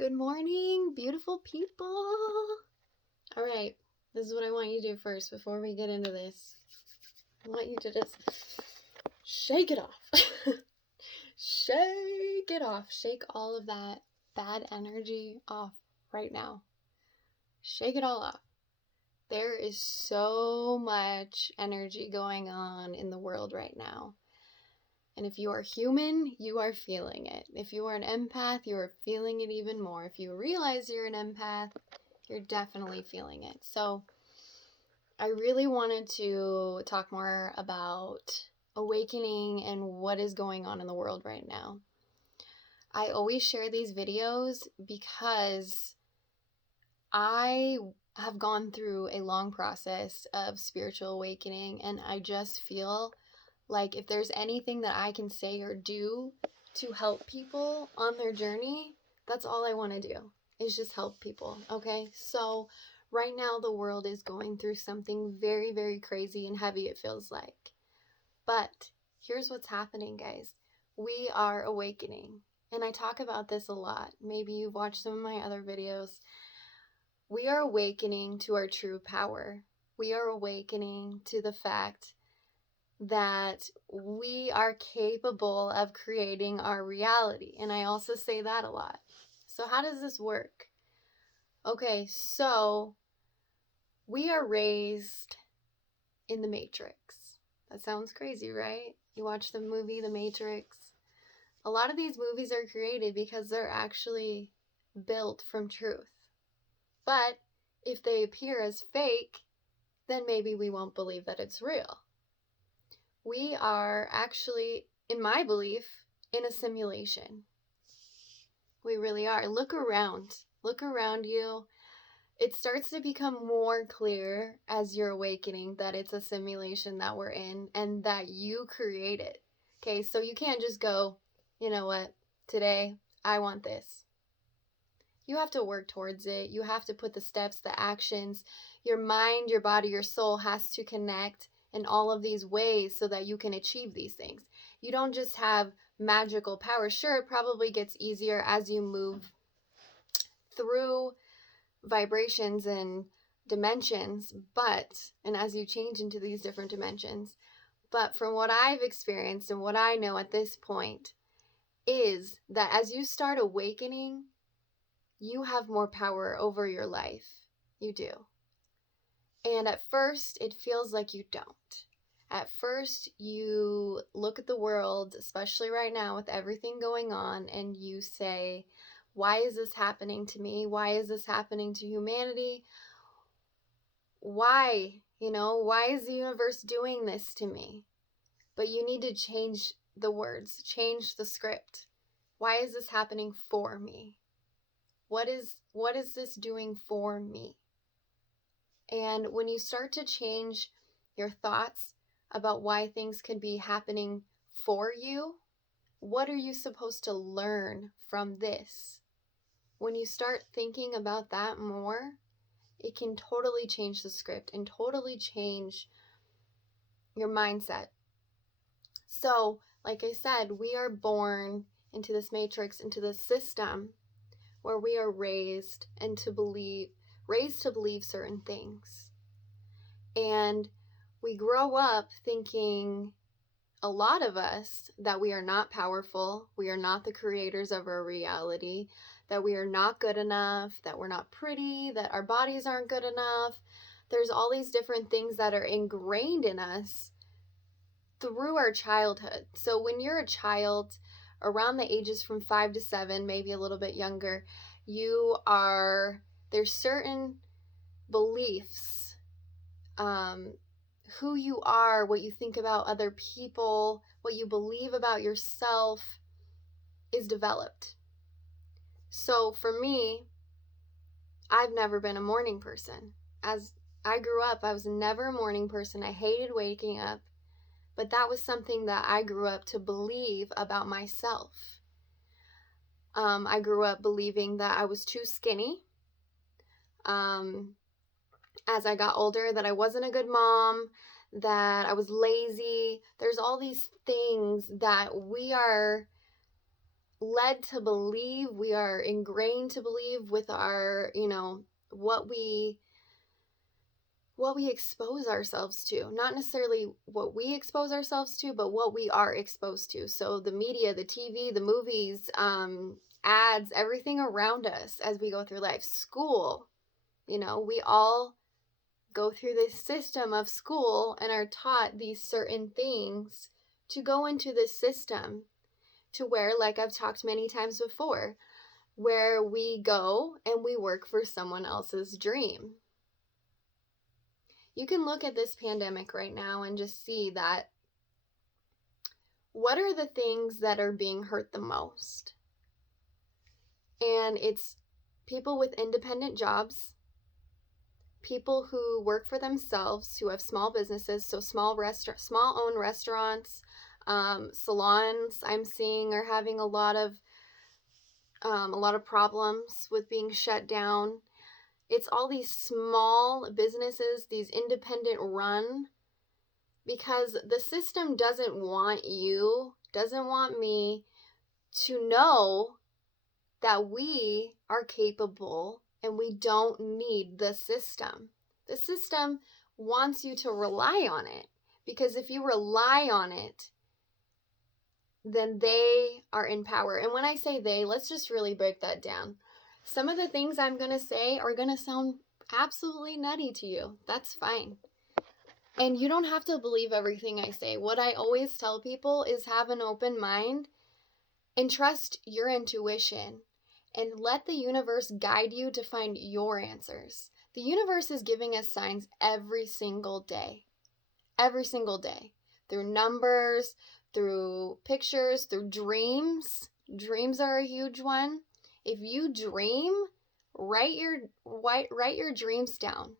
Good morning, beautiful people. All right, this is what I want you to do first before we get into this. I want you to just shake it off. Shake it off. Shake all of that bad energy off right now. Shake it all off. There is so much energy going on in the world right now. And if you are human, you are feeling it. If you are an empath, you are feeling it even more. If you realize you're an empath, you're definitely feeling it. So I really wanted to talk more about awakening and what is going on in the world right now. I always share these videos because I have gone through a long process of spiritual awakening, and I just feel like if there's anything that I can say or do to help people on their journey, that's all I want to do, is just help people, okay? So right now the world is going through something very, very crazy and heavy, it feels like. But here's what's happening, guys. We are awakening. And I talk about this a lot. Maybe you've watched some of my other videos. We are awakening to our true power. We are awakening to the fact that we are capable of creating our reality. And I also say that a lot. So how does this work? Okay, so we are raised in the Matrix. That sounds crazy, right? You watch the movie The Matrix. A lot of these movies are created because they're actually built from truth. But if they appear as fake, then maybe we won't believe that it's real. We are actually, in my belief, in a simulation. We really are. Look around. Look around you. It starts to become more clear as you're awakening that it's a simulation that we're in and that you create it. Okay, so you can't just go, you know what, today I want this. You have to work towards it. You have to put the steps, the actions. Your mind, your body, your soul has to connect in all of these ways so that you can achieve these things. You don't just have magical power. Sure, it probably gets easier as you move through vibrations and dimensions, and as you change into these different dimensions. But from what I've experienced and what I know at this point is that as you start awakening, you have more power over your life. You do. And at first, it feels like you don't. At first, you look at the world, especially right now with everything going on, and you say, why is this happening to me? Why is this happening to humanity? Why? Why is the universe doing this to me? But you need to change the words, change the script. Why is this happening for me? What is this doing for me? And when you start to change your thoughts about why things could be happening for you, what are you supposed to learn from this? When you start thinking about that more, it can totally change the script and totally change your mindset. So, like I said, we are born into this matrix, into this system where we are raised to believe certain things. And we grow up thinking, a lot of us, that we are not powerful, we are not the creators of our reality, that we are not good enough, that we're not pretty, that our bodies aren't good enough. There's all these different things that are ingrained in us through our childhood. So when you're a child, around the ages from 5 to 7, maybe a little bit younger, there's certain beliefs, who you are, what you think about other people, what you believe about yourself is developed. So for me, I've never been a morning person. As I grew up, I was never a morning person. I hated waking up, but that was something that I grew up to believe about myself. I grew up believing that I was too skinny. As I got older, that I wasn't a good mom, that I was lazy. There's all these things that we are led to believe, we are ingrained to believe with our, what we expose ourselves to. Not necessarily what we expose ourselves to, but what we are exposed to. So the media, the TV, the movies, ads, everything around us as we go through life. School, we all go through this system of school and are taught these certain things to go into this system to where, like I've talked many times before, where we go and we work for someone else's dream. You can look at this pandemic right now and just see that what are the things that are being hurt the most? And it's people with independent jobs, people who work for themselves, who have small businesses, so small owned restaurants, salons I'm seeing are having a lot of problems with being shut down. It's all these small businesses, these independent run, because the system doesn't want me to know that we are capable and we don't need the system. The system wants you to rely on it, because if you rely on it, then they are in power. And when I say they, let's just really break that down. Some of the things I'm going to say are going to sound absolutely nutty to you. That's fine. And you don't have to believe everything I say. What I always tell people is have an open mind and trust your intuition and let the universe guide you to find your answers. The universe is giving us signs every single day, through numbers, through pictures, through dreams. Dreams are a huge one. If you dream, write your dreams down.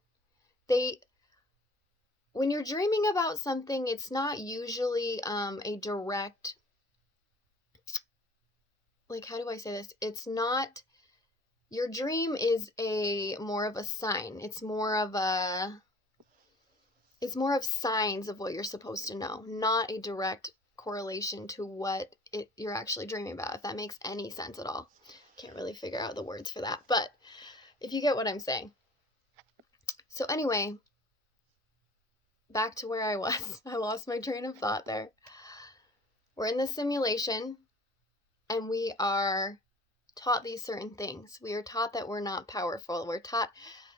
When you're dreaming about something, it's not usually a direct, like, how do I say this? It's not, your dream is more of a sign. It's more of signs of what you're supposed to know, not a direct correlation to what you're actually dreaming about, if that makes any sense at all. Can't really figure out the words for that, but if you get what I'm saying. So anyway, back to where I was. I lost my train of thought there. We're in this simulation and we are taught these certain things. We are taught that we're not powerful. We're taught.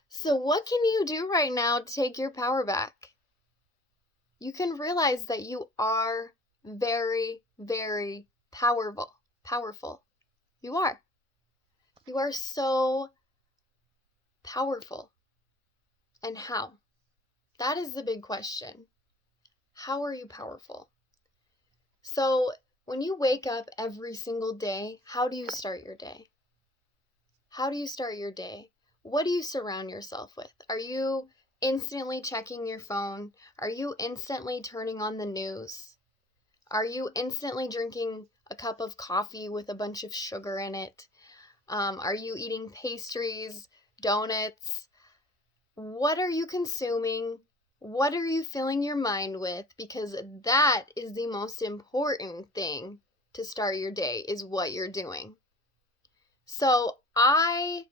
So what can you do right now to take your power back? You can realize that you are very, very powerful. You are. You are so powerful. And how? That is the big question. How are you powerful? So when you wake up every single day, how do you start your day? How do you start your day? What do you surround yourself with? Are you instantly checking your phone? Are you instantly turning on the news? Are you instantly drinking a cup of coffee with a bunch of sugar in it? Are you eating pastries, donuts? What are you consuming? What are you filling your mind with? Because that is the most important thing to start your day, is what you're doing. So I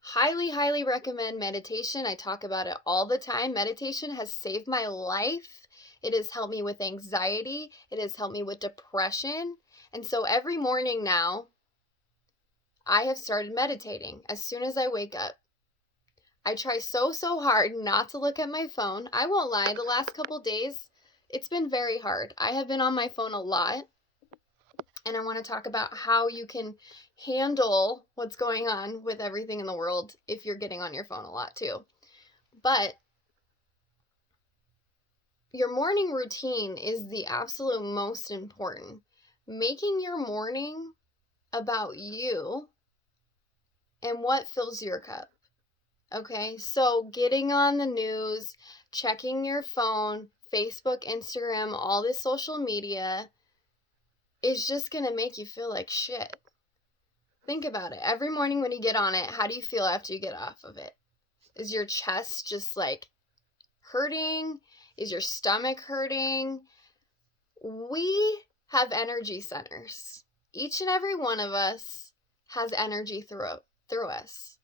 highly, highly recommend meditation. I talk about it all the time. Meditation has saved my life. It has helped me with anxiety. It has helped me with depression. And so every morning now, I have started meditating as soon as I wake up. I try so hard not to look at my phone. I won't lie, the last couple days, it's been very hard. I have been on my phone a lot. And I want to talk about how you can handle what's going on with everything in the world if you're getting on your phone a lot too. But your morning routine is the absolute most important. Making your morning about you and what fills your cup. Okay, so getting on the news, checking your phone, Facebook, Instagram, all this social media is just going to make you feel like shit. Think about it. Every morning when you get on it, how do you feel after you get off of it? Is your chest just like hurting? Is your stomach hurting? We have energy centers. each and every one of us has energy through us.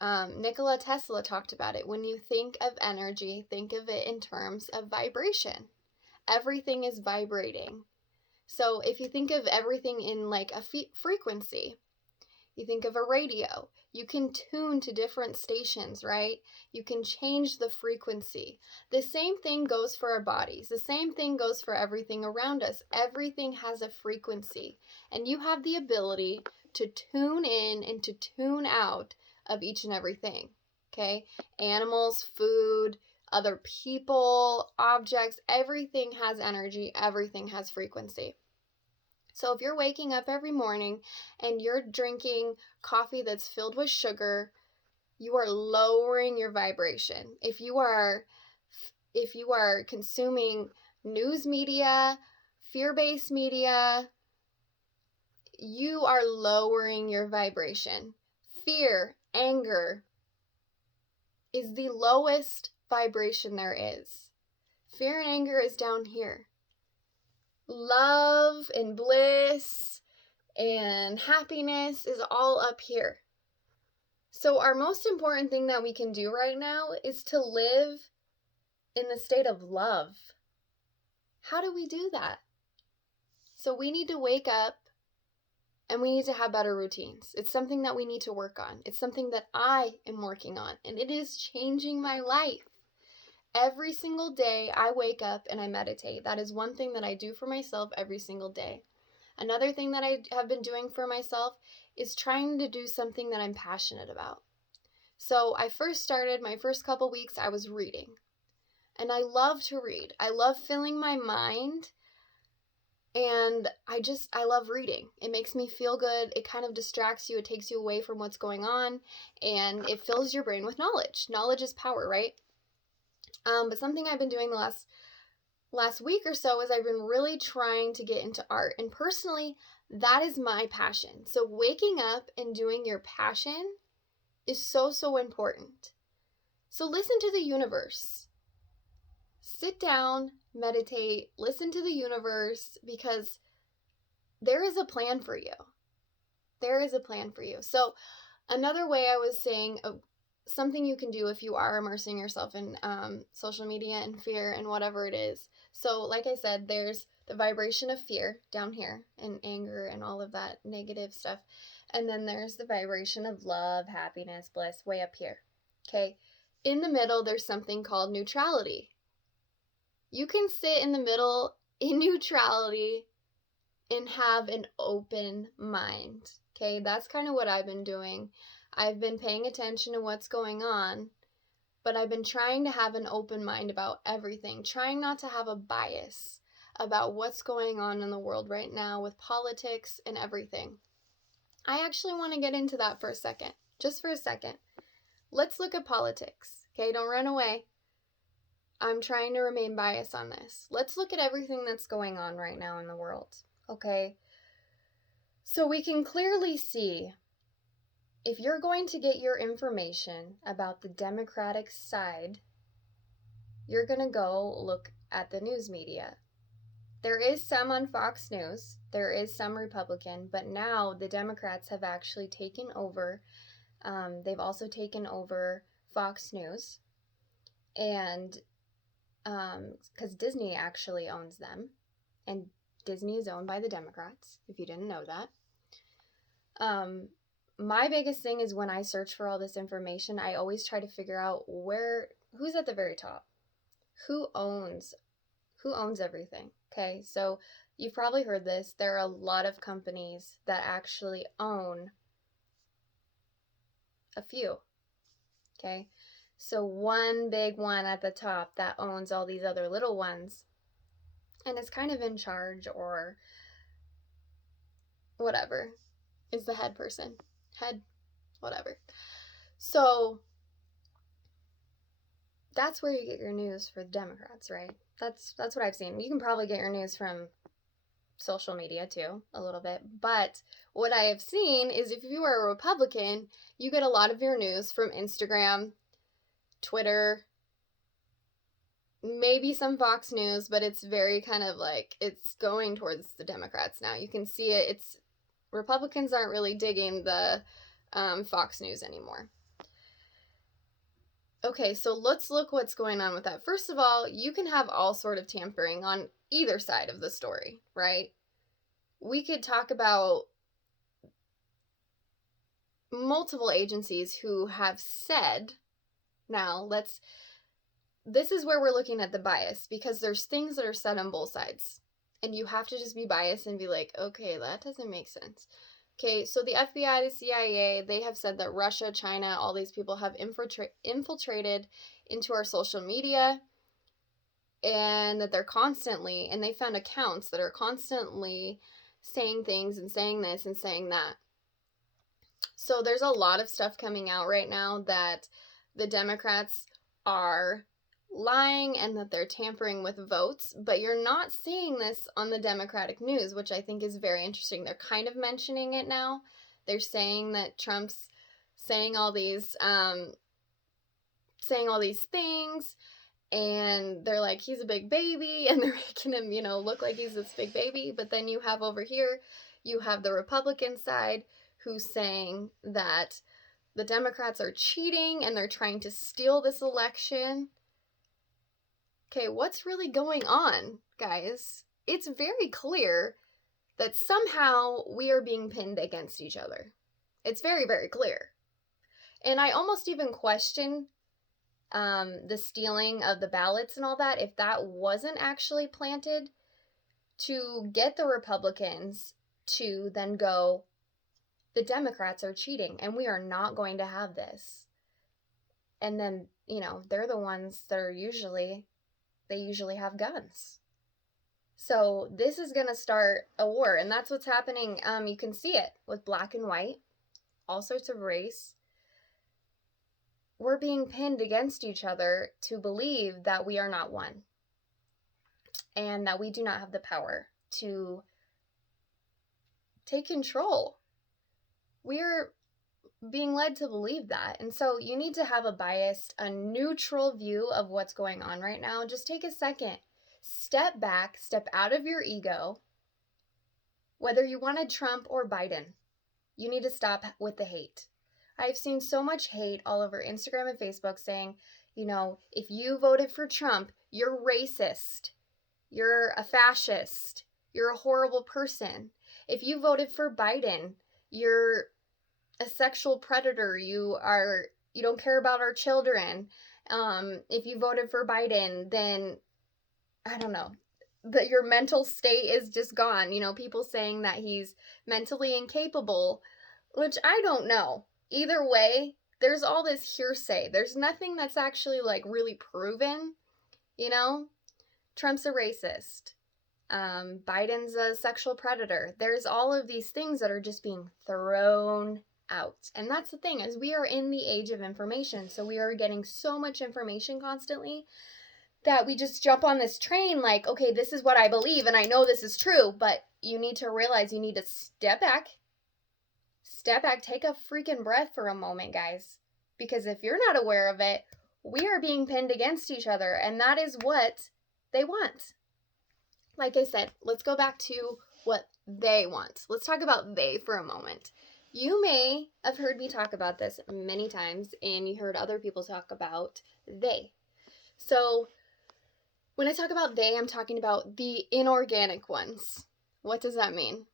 Nikola Tesla talked about it. When you think of energy, think of it in terms of vibration. Everything is vibrating. So if you think of everything in like a frequency, you think of a radio. You can tune to different stations, right? You can change the frequency. The same thing goes for our bodies. The same thing goes for everything around us. Everything has a frequency, and you have the ability to tune in and to tune out of each and everything, okay? Animals, food, other people, objects, everything has energy, everything has frequency. So if you're waking up every morning and you're drinking coffee that's filled with sugar, you are lowering your vibration. If you are consuming news media, fear-based media, you are lowering your vibration. Fear, anger is the lowest vibration there is. Fear and anger is down here. Love and bliss and happiness is all up here. So our most important thing that we can do right now is to live in the state of love. How do we do that? So we need to wake up and we need to have better routines. It's something that we need to work on. It's something that I am working on, and it is changing my life. Every single day I wake up and I meditate. That is one thing that I do for myself every single day. Another thing that I have been doing for myself is trying to do something that I'm passionate about. So I first started, my first couple weeks, I was reading. And I love to read. I love filling my mind. And I love reading. It makes me feel good. It kind of distracts you. It takes you away from what's going on. And it fills your brain with knowledge. Knowledge is power, right? But something I've been doing the last week or so is I've been really trying to get into art. And personally, that is my passion. So waking up and doing your passion is so, so important. So listen to the universe. Sit down, meditate, listen to the universe, because there is a plan for you. There is a plan for you. So another way I was saying, something you can do if you are immersing yourself in social media and fear and whatever it is. So like I said, there's the vibration of fear down here and anger and all of that negative stuff. And then there's the vibration of love, happiness, bliss way up here. Okay. In the middle, there's something called neutrality. You can sit in the middle in neutrality and have an open mind. Okay. That's kind of what I've been doing. I've been paying attention to what's going on, but I've been trying to have an open mind about everything, trying not to have a bias about what's going on in the world right now with politics and everything. I actually want to get into that for a second, just for a second. Let's look at politics, okay? Don't run away. I'm trying to remain biased on this. Let's look at everything that's going on right now in the world, okay? So we can clearly see, if you're going to get your information about the Democratic side, you're going to go look at the news media. There is some on Fox News, there is some Republican, but now the Democrats have actually taken over. They've also taken over Fox News, and because Disney actually owns them, and Disney is owned by the Democrats, if you didn't know that. My biggest thing is when I search for all this information, I always try to figure out who's at the very top. Who owns everything, okay? So you've probably heard this. There are a lot of companies that actually own a few, okay? So one big one at the top that owns all these other little ones and is kind of in charge or whatever, is the head person. Whatever. So that's where you get your news for the Democrats, right? That's what I've seen. You can probably get your news from social media too, a little bit. But what I have seen is if you are a Republican, you get a lot of your news from Instagram, Twitter, maybe some Fox News, but it's very kind of like, it's going towards the Democrats now. You can see it. It's Republicans aren't really digging the Fox News anymore. Okay, so let's look what's going on with that. First of all, you can have all sort of tampering on either side of the story, right? We could talk about multiple agencies who have said, now this is where we're looking at the bias, because there's things that are said on both sides. And you have to just be biased and be like, okay, that doesn't make sense. Okay, so the FBI, the CIA, they have said that Russia, China, all these people have infiltrated into our social media, and that they're constantly, and they found accounts that are constantly saying things and saying this and saying that. So there's a lot of stuff coming out right now that the Democrats are lying and that they're tampering with votes, but you're not seeing this on the Democratic news, which I think is very interesting. They're kind of mentioning it now. They're saying that Trump's saying all these things, and they're like, he's a big baby, and they're making him, look like he's this big baby. But then you have over here, you have the Republican side who's saying that the Democrats are cheating and they're trying to steal this election. Okay, what's really going on, guys? It's very clear that somehow we are being pinned against each other. It's very, very clear. And I almost even question the stealing of the ballots and all that, if that wasn't actually planted to get the Republicans to then go, the Democrats are cheating and we are not going to have this. And then, they're the ones that are usually have guns. So this is going to start a war, and that's what's happening. You can see it with black and white, all sorts of race. We're being pinned against each other to believe that we are not one, and that we do not have the power to take control. We're being led to believe that. And so you need to have a neutral view of what's going on right now. Just take a second. Step back, step out of your ego. Whether you wanted Trump or Biden, you need to stop with the hate. I've seen so much hate all over Instagram and Facebook saying, if you voted for Trump, you're racist. You're a fascist. You're a horrible person. If you voted for Biden, you're a sexual predator. You don't care about our children. If you voted for Biden, then I don't know, that your mental state is just gone. People saying that he's mentally incapable, which I don't know. Either way, there's all this hearsay. There's nothing that's actually really proven. Trump's a racist. Biden's a sexual predator. There's all of these things that are just being thrown out. And that's the thing, is we are in the age of information. So we are getting so much information constantly that we just jump on this train like, okay, this is what I believe and I know this is true. But you need to realize you need to step back, take a freaking breath for a moment, guys. Because if you're not aware of it, we are being pinned against each other, and that is what they want. Like I said, let's go back to what they want. Let's talk about they for a moment. You may have heard me talk about this many times, and you heard other people talk about they. So when I talk about they, I'm talking about the inorganic ones. What does that mean?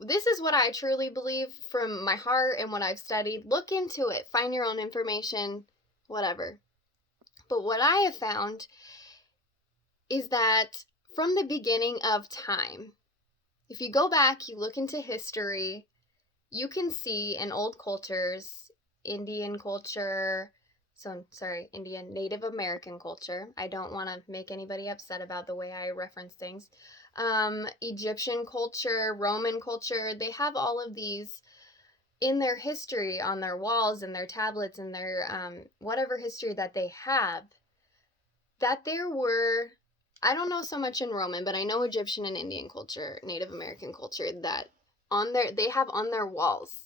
This is what I truly believe from my heart and what I've studied. Look into it. Find your own information, whatever. But what I have found is that from the beginning of time, if you go back, you look into history, you can see in old cultures, Indian culture, Native American culture. I don't want to make anybody upset about the way I reference things. Egyptian culture, Roman culture, they have all of these in their history on their walls and their tablets and their whatever history that they have, that there were, I don't know so much in Roman, but I know Egyptian and Indian culture, Native American culture, that they have on their walls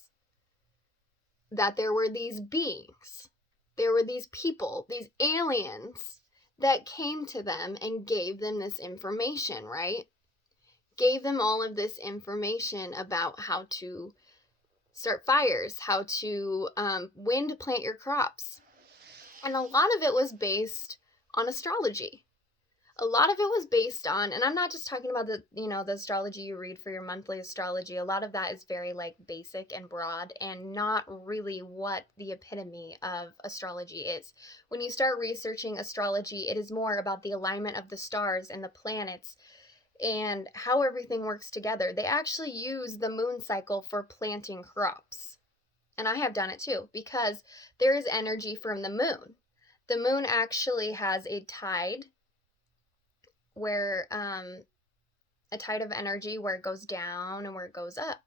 that there were these beings, there were these people, these aliens that came to them and gave them this information, right? Gave them all of this information about how to start fires, how to when to plant your crops. And a lot of it was based on astrology. A lot of it was based on, and I'm not just talking about the astrology you read for your monthly astrology. A lot of that is very like basic and broad and not really what the epitome of astrology is. When you start researching astrology, it is more about the alignment of the stars and the planets and how everything works together. They actually use the moon cycle for planting crops. And I have done it too, because there is energy from the moon. The moon actually has a tide where a tide of energy where it goes down and where it goes up.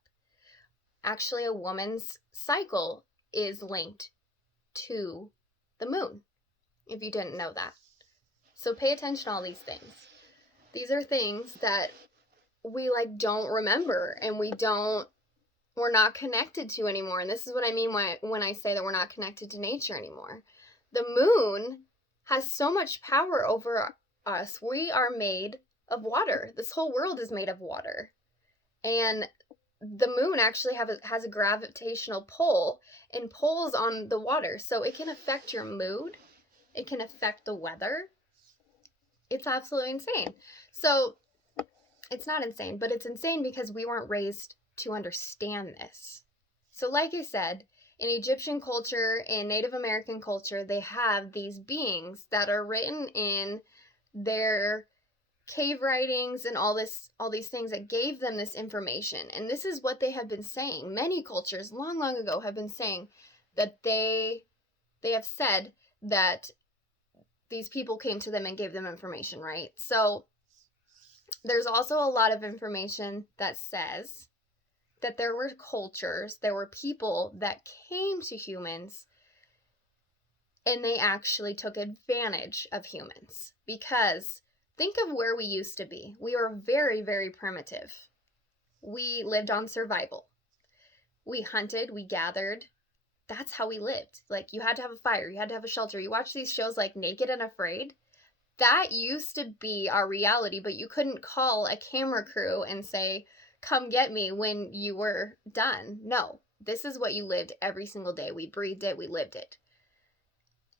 Actually, a woman's cycle is linked to the moon, if you didn't know that. So pay attention to all these things. These are things that we like don't remember and we're not connected to anymore. And this is what I mean when I say that we're not connected to nature anymore. The moon has so much power over us. We are made of water. This whole world is made of water. And the moon actually has a gravitational pull and pulls on the water. So it can affect your mood. It can affect the weather. It's absolutely insane. So it's not insane, but it's insane because we weren't raised to understand this. So like I said, in Egyptian culture, in Native American culture, they have these beings that are written in their cave writings and all these things that gave them this information. And this is what they have been saying. Many cultures long, long ago have been saying that they have said that these people came to them and gave them information, right? So there's also a lot of information that says that there were cultures, there were people that came to humans and they actually took advantage of humans. Because think of where we used to be. We were very, very primitive. We lived on survival. We hunted, we gathered. That's how we lived. Like, you had to have a fire, you had to have a shelter. You watch these shows like Naked and Afraid. That used to be our reality, but you couldn't call a camera crew and say, come get me when you were done. No, this is what you lived every single day. We breathed it, we lived it.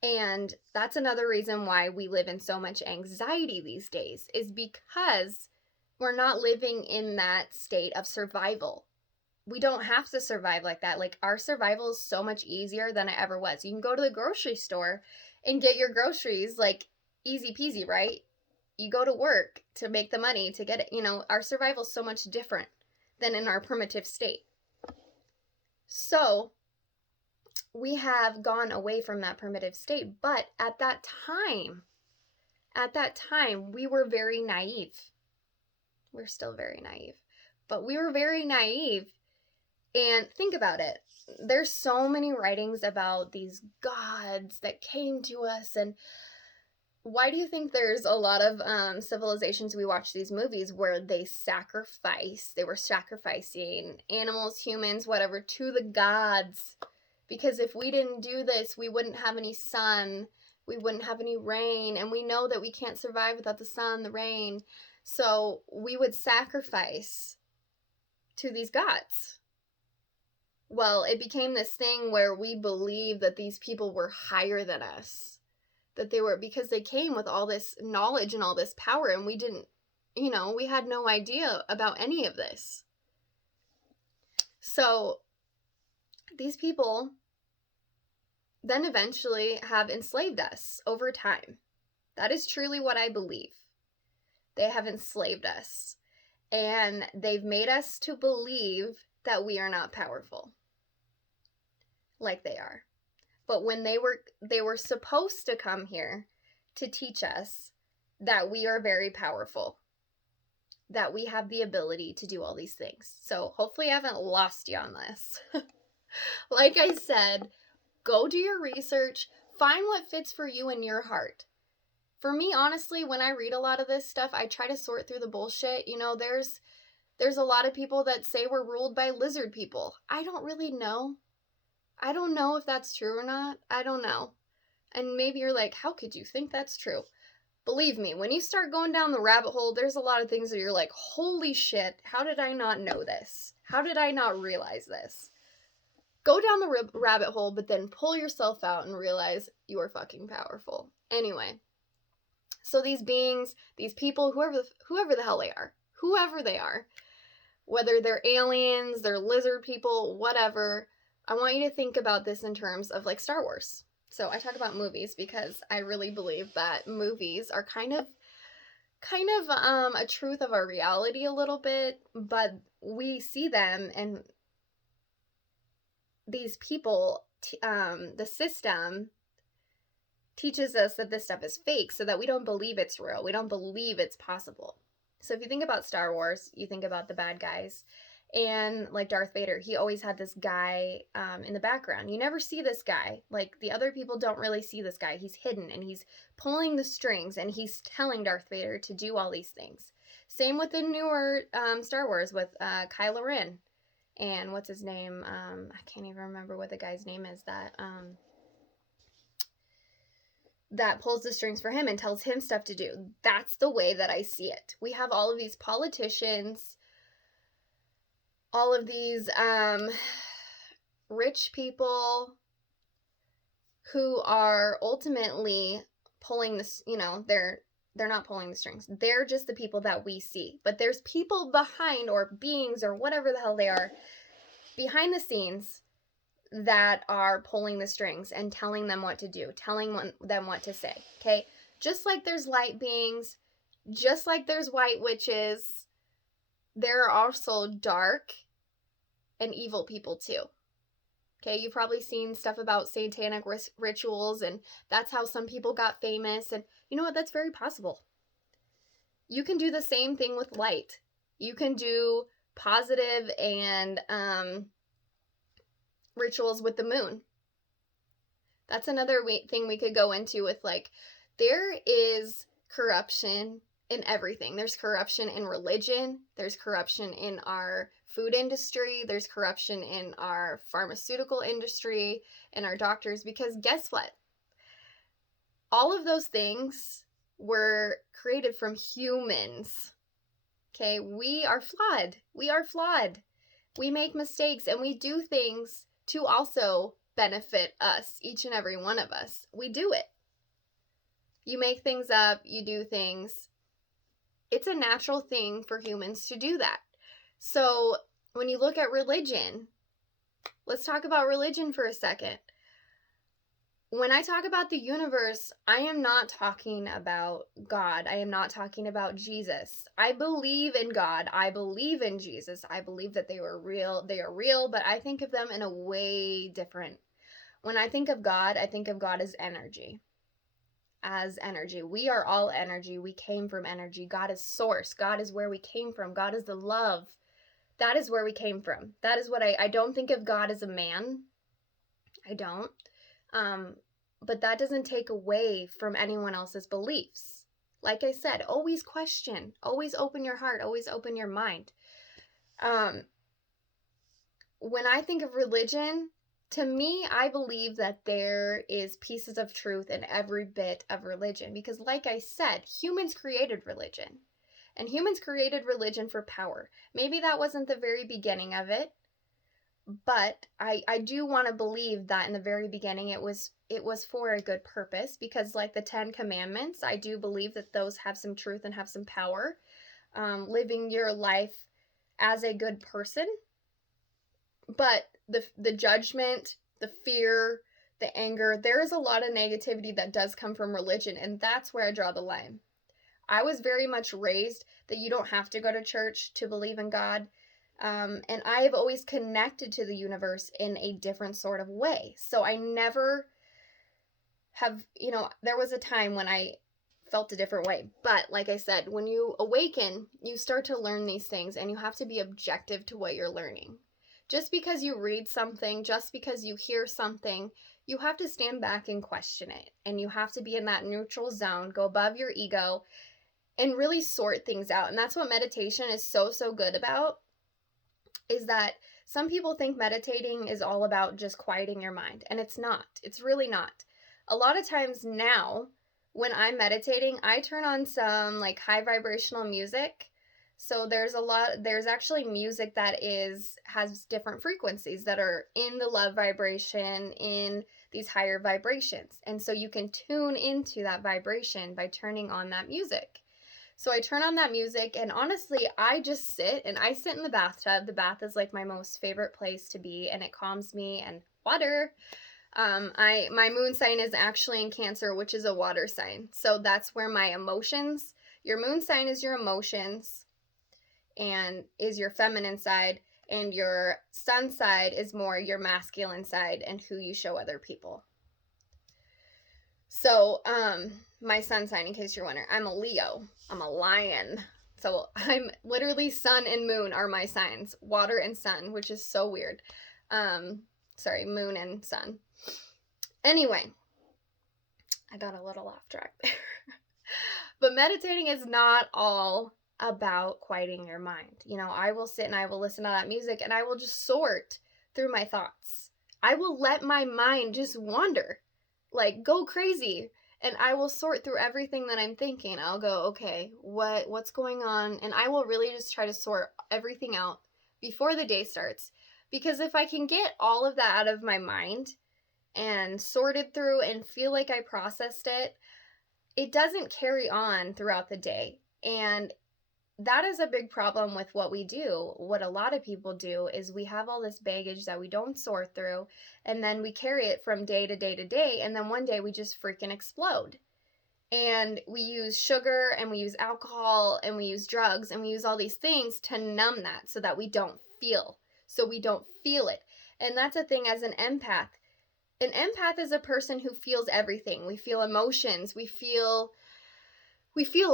And that's another reason why we live in so much anxiety these days, is because we're not living in that state of survival. We don't have to survive like that. Like, our survival is so much easier than it ever was. You can go to the grocery store and get your groceries, like, easy peasy, right? You go to work to make the money to get it. Our survival is so much different than in our primitive state. So we have gone away from that primitive state. But at that time, we were very naive. We're still very naive. But we were very naive. And think about it. There's so many writings about these gods that came to us. And why do you think there's a lot of civilizations we watch these movies where they were sacrificing animals, humans, whatever, to the gods? Because if we didn't do this, we wouldn't have any sun, we wouldn't have any rain, and we know that we can't survive without the sun, the rain. So we would sacrifice to these gods. Well, it became this thing where we believe that these people were higher than us. That they were, because they came with all this knowledge and all this power, and we didn't, we had no idea about any of this. So these people then eventually have enslaved us over time. That is truly what I believe. They have enslaved us, and they've made us to believe that we are not powerful like they are. But when they were supposed to come here to teach us that we are very powerful, that we have the ability to do all these things. So hopefully I haven't lost you on this. Like I said, go do your research, find what fits for you in your heart. For me, honestly, when I read a lot of this stuff, I try to sort through the bullshit. There's a lot of people that say we're ruled by lizard people. I don't really know. I don't know if that's true or not. I don't know. And maybe you're like, how could you think that's true? Believe me, when you start going down the rabbit hole, there's a lot of things that you're like, holy shit, how did I not know this? How did I not realize this? Go down the rabbit hole, but then pull yourself out and realize you are fucking powerful. Anyway, so these beings, these people, whoever the hell they are, whether they're aliens, they're lizard people, whatever, I want you to think about this in terms of like Star Wars. So I talk about movies because I really believe that movies are kind of a truth of our reality a little bit, but we see them, and these people, the system teaches us that this stuff is fake so that we don't believe it's real. We don't believe it's possible. So if you think about Star Wars, you think about the bad guys. And like Darth Vader, he always had this guy in the background. You never see this guy. Like the other people don't really see this guy. He's hidden and he's pulling the strings and he's telling Darth Vader to do all these things. Same with the newer Star Wars with Kylo Ren. And what's his name? I can't even remember what the guy's name is that pulls the strings for him and tells him stuff to do. That's the way that I see it. We have all of these politicians, all of these rich people who are ultimately pulling this, they're not pulling the strings. They're just the people that we see. But there's people behind, or beings, or whatever the hell they are, behind the scenes that are pulling the strings and telling them what to do, telling them what to say, okay? Just like there's light beings, just like there's white witches, there are also dark and evil people too. Okay, you've probably seen stuff about satanic rituals, and that's how some people got famous, and you know what? That's very possible. You can do the same thing with light. You can do positive and rituals with the moon. That's another thing we could go into with, like, there is corruption in everything. There's corruption in religion. There's corruption in our food industry. There's corruption in our pharmaceutical industry and our doctors, because guess what? All of those things were created from humans. Okay, we are flawed. We are flawed. We make mistakes and we do things to also benefit us, each and every one of us. We do it. You make things up, you do things. It's a natural thing for humans to do that. So when you look at religion, let's talk about religion for a second. When I talk about the universe, I am not talking about God. I am not talking about Jesus. I believe in God. I believe in Jesus. I believe that they were real. They are real, but I think of them in a way different. When I think of God, I think of God as energy. As energy. We are all energy. We came from energy. God is source. God is where we came from. God is the love. That is where we came from. That is what I don't think of God as a man. I don't. But that doesn't take away from anyone else's beliefs. Like I said, always question, always open your heart, always open your mind. When I think of religion, to me, I believe that there is pieces of truth in every bit of religion, because like I said, humans created religion, and humans created religion for power. Maybe that wasn't the very beginning of it, but I do want to believe that in the very beginning it was for a good purpose, because like the 10 Commandments, I do believe that those have some truth and have some power. Living your life as a good person. But the judgment, the fear, the anger, there is a lot of negativity that does come from religion, and that's where I draw the line. I was very much raised that you don't have to go to church to believe in God. And I have always connected to the universe in a different sort of way. So I never have, there was a time when I felt a different way. But like I said, when you awaken, you start to learn these things, and you have to be objective to what you're learning. Just because you read something, just because you hear something, you have to stand back and question it. And you have to be in that neutral zone, go above your ego, and really sort things out. And that's what meditation is so good about. Is that some people think meditating is all about just quieting your mind, and it's not. It's really not. A lot of times now, when I'm meditating, I turn on some like high vibrational music. So there's actually music that has different frequencies that are in the love vibration, in these higher vibrations. And so you can tune into that vibration by turning on that music. So I turn on that music, and honestly, I just sit in the bathtub. The bath is like my most favorite place to be, and it calms me. And water. My moon sign is actually in Cancer, which is a water sign. So that's where my emotions. Your moon sign is your emotions, and is your feminine side, and your sun side is more your masculine side and who you show other people. So, my sun sign, in case you're wondering, I'm a Leo. I'm a lion. So I'm literally sun and moon are my signs. Water and sun, which is so weird. Sorry, moon and sun. Anyway, I got a little off track there. But meditating is not all about quieting your mind. You know, I will sit and I will listen to that music and I will just sort through my thoughts. I will let my mind just wander, like go crazy, and I will sort through everything that I'm thinking. I'll go, okay, what's going on? And I will really just try to sort everything out before the day starts. Because if I can get all of that out of my mind and sorted through and feel like I processed it, it doesn't carry on throughout the day. And that is a big problem with what we do. What a lot of people do is we have all this baggage that we don't sort through, and then we carry it from day to day to day, and then one day we just freaking explode. And we use sugar, and we use alcohol, and we use drugs, and we use all these things to numb that so that we don't feel. So we don't feel it. And that's a thing as an empath. An empath is a person who feels everything. We feel emotions. We feel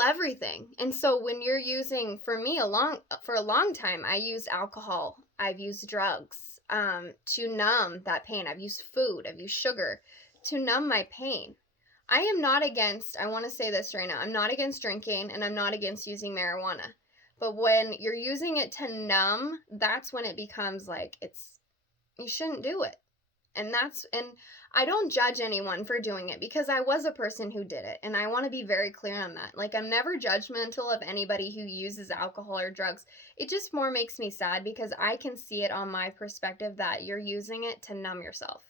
everything. And so when you're using, for a long time, I used alcohol. I've used drugs to numb that pain. I've used food. I've used sugar to numb my pain. I am not against, I want to say this right now, I'm not against drinking and I'm not against using marijuana. But when you're using it to numb, that's when it becomes like you shouldn't do it. And I don't judge anyone for doing it because I was a person who did it. And I want to be very clear on that. Like, I'm never judgmental of anybody who uses alcohol or drugs. It just more makes me sad because I can see it on my perspective that you're using it to numb yourself.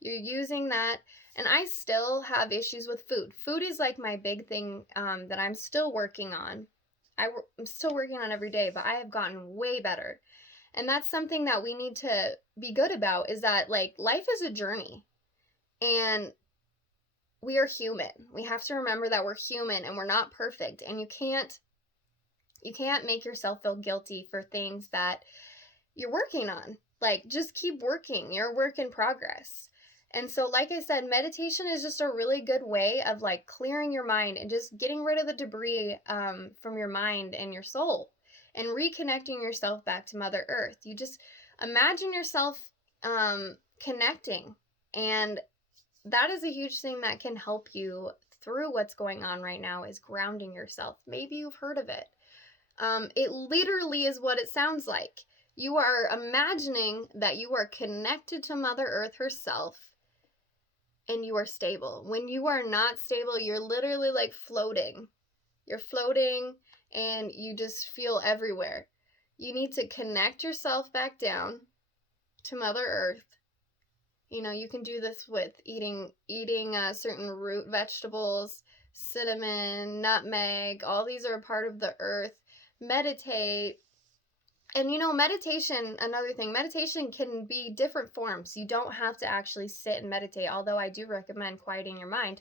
You're using that. And I still have issues with food. Food is like my big thing that I'm still working on. I'm still working on every day, but I have gotten way better. And that's something that we need to be good about, is that like life is a journey and we are human. We have to remember that we're human and we're not perfect, and you can't make yourself feel guilty for things that you're working on. Like, just keep working. You're a work in progress. And so, like I said, meditation is just a really good way of like clearing your mind and just getting rid of the debris from your mind and your soul, and reconnecting yourself back to Mother Earth. You just imagine yourself connecting, and that is a huge thing that can help you through what's going on right now, is grounding yourself. Maybe you've heard of it. It literally is what it sounds like. You are imagining that you are connected to Mother Earth herself, and you are stable. When you are not stable, you're literally like floating. You're floating and you just feel everywhere. You need to connect yourself back down to Mother Earth. You know, you can do this with eating certain root vegetables, cinnamon, nutmeg. All these are a part of the earth. Meditate. And you know, meditation, another thing, meditation can be different forms. You don't have to actually sit and meditate, although I do recommend quieting your mind.